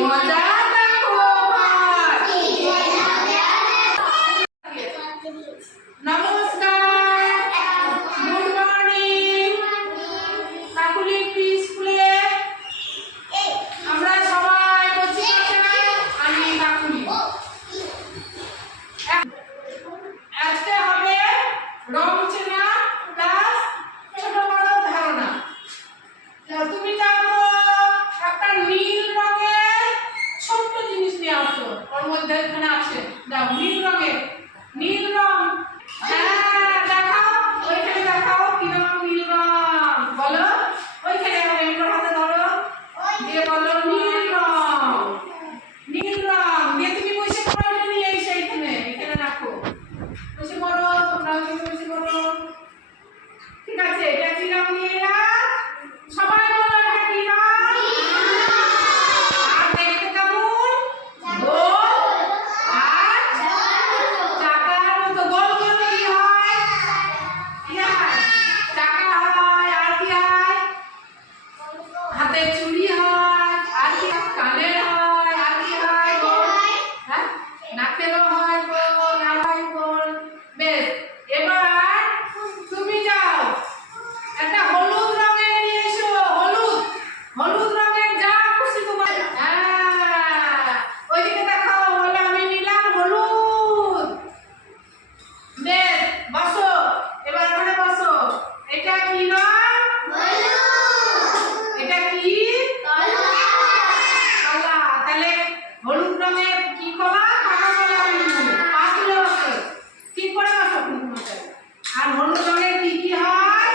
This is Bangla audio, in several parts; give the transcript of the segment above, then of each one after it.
মজা দেখো ভাই। নমস্কার, গুড মর্নিং। কাকুলি স্কুলে আমরা সবাই বসে আমি কাকুলি। আজকে হবে রং চেনা প্লাস ছোট বড় ধারণা। তুমি জানো একটা নীল রঙের ছোট্ট জিনিস নিয়ে আসো, ওর মধ্যে এখানে আছে। দাও, নীল রঙের, নীল রং। হ্যাঁ দেখাও, ওইখানে দেখাও কি রং? নীল রং। বলো ওইখানে, এগুলোর হাতে ধরো, দিয়ে বলো নীল রং। নীল রং দিয়ে তুমি বসে পড়ো, এটা নিয়ে এসে এখানে এখানে রাখো। বসে পড়ো, তোমরা বসে পড়ো। ঠিক আছে, এটা কি রং নিয়ে এলাম? সবাই বলো এটা কি রং? আর দেখতে কেমন? গোল আর চাকার মতো। গোল করলে কি হয়? কি হয়? চাকা হয়। আর কি হয়? হাতের চুড়ি হয়। আর কি হয়? কানের হয়। আর কি হয়? গোল। হ্যাঁ, নাকেরও হয় গোল। আর হয় গোল। বেশ, এবার তুমি যাও একটা হলুদ রঙের নিয়ে এসো। হলুদ, হলুদ রঙের যা খুশি তোমার। হ্যাঁ, ওইদিকে দেখাও, বলে আমি নিলাম হলুদ। বেশ, বসো, এবার ওখানে বসো। এটা কি রং? এটা কি? কলা। তাহলে হলুদ রঙের কি কলা? কাঁচা কলা। পা তুলে বসো, ঠিক করে বসো। আর হলুদ রঙের কি কি হয়?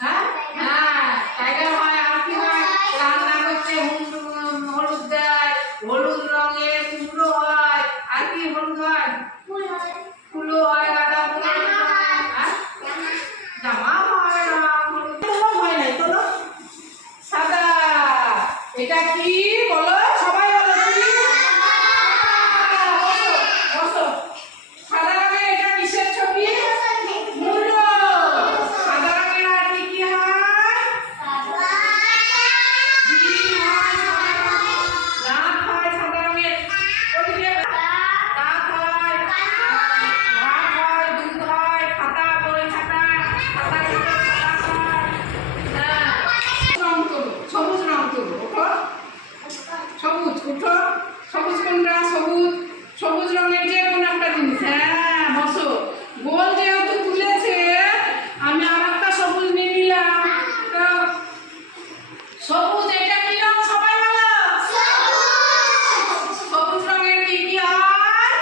হ্যাঁ হ্যাঁ, টাইগার হয়। আর কি হয়? রান্না করতে হলুদ দেয়। হলুদ রঙের কুমড়ো হয়। আর কি হলুদ হয়? ফুলও হয়, গাঁদা ফুল হয়। জামা হয় হলুদ। কোনো ভয় নাই, কোনো সাদা। এটা কি বলো, সবাই বলো কি? বসো বসো। সাদা রঙের এটা কিসের ছবি? মূল্য। সাদা রঙের আর কি কি হয়? ডিম হয় সাদা রঙের। দাঁত হয় সাদা রঙের। ওদিকে দাঁত হয়, ভাত হয়, দুধ হয়, খাতা, বই খাতা, খাতা খাতা খাতা হয়। হ্যাঁ, রং তোলো, সবুজ রং তোলো। ওঠো, সবুজ উঠো। সবুজ কোনটা? সবুজ, সবুজ রঙের যে কোন একটা জিনিস। হ্যাঁ বসো। গোল যেহেতু তুলেছে, আমি আর একটা সবুজ নিয়ে নিলাম। তো সবুজ, এটা কি রং? সবাই বলো। সবুজ রঙের কি কি হয়?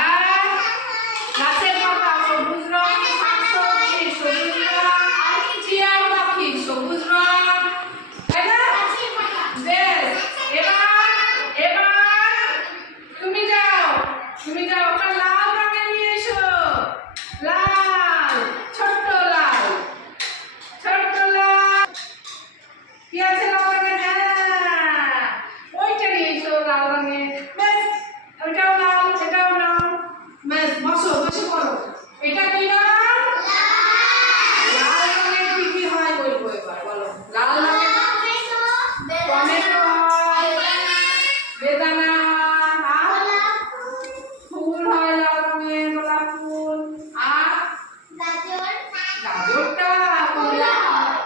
আর গাছের পাতা সবুজ রং, শাকসবজি সবুজ রং, টিয়া পাখি সবুজ রং, তাই না? বেশ, এবার এবার তুমি যাও, তুমি যাও একটা লাল রঙের নিয়ে এসো। লাল, ছোট্ট লাল, ছোট্ট লাল। কি আছে লাল রঙের? হ্যাঁ, ওইটা নিয়ে এসো লাল রঙের। বেশ, ওইটাও লাল, এটাও লাল। বেশ, বসো, বসে পড়ো। এটা কি রং? লাল রঙের কি কি হয় বলবো এবার, বলো। লাল রঙের টমেটো হয়, বেদানা, আর ফুল হয় লাল রঙের, গোলাপ ফুল। আর গাজরটা কমলা হয়।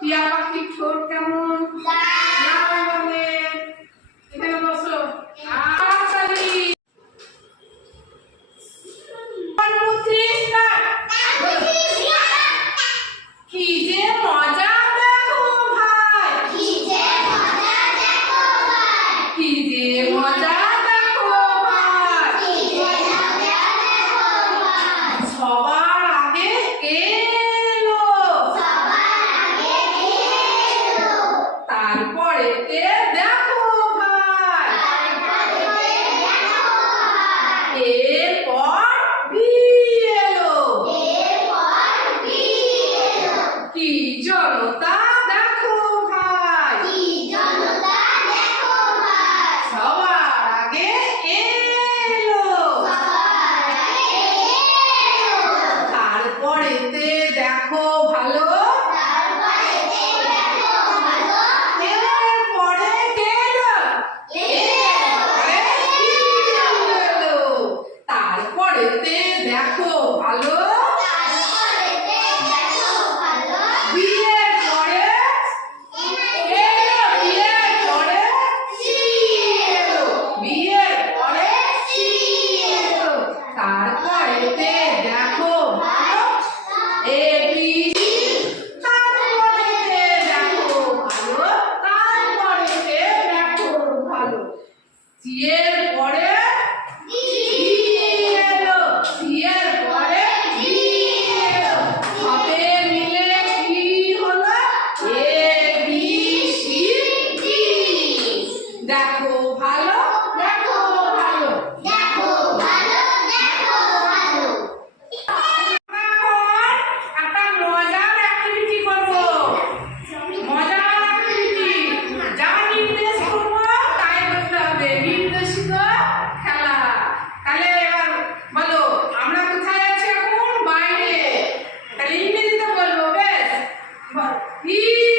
টিয়া পাখির ঠোঁট কেমন? লাল রঙের। এখানে বসো। আর তালি। 1 2 3 স্টার্ট। কি যে মজা দেখো ভাই। কি যে মজা দেখো ভাই। সবার আগে কে এলো? ই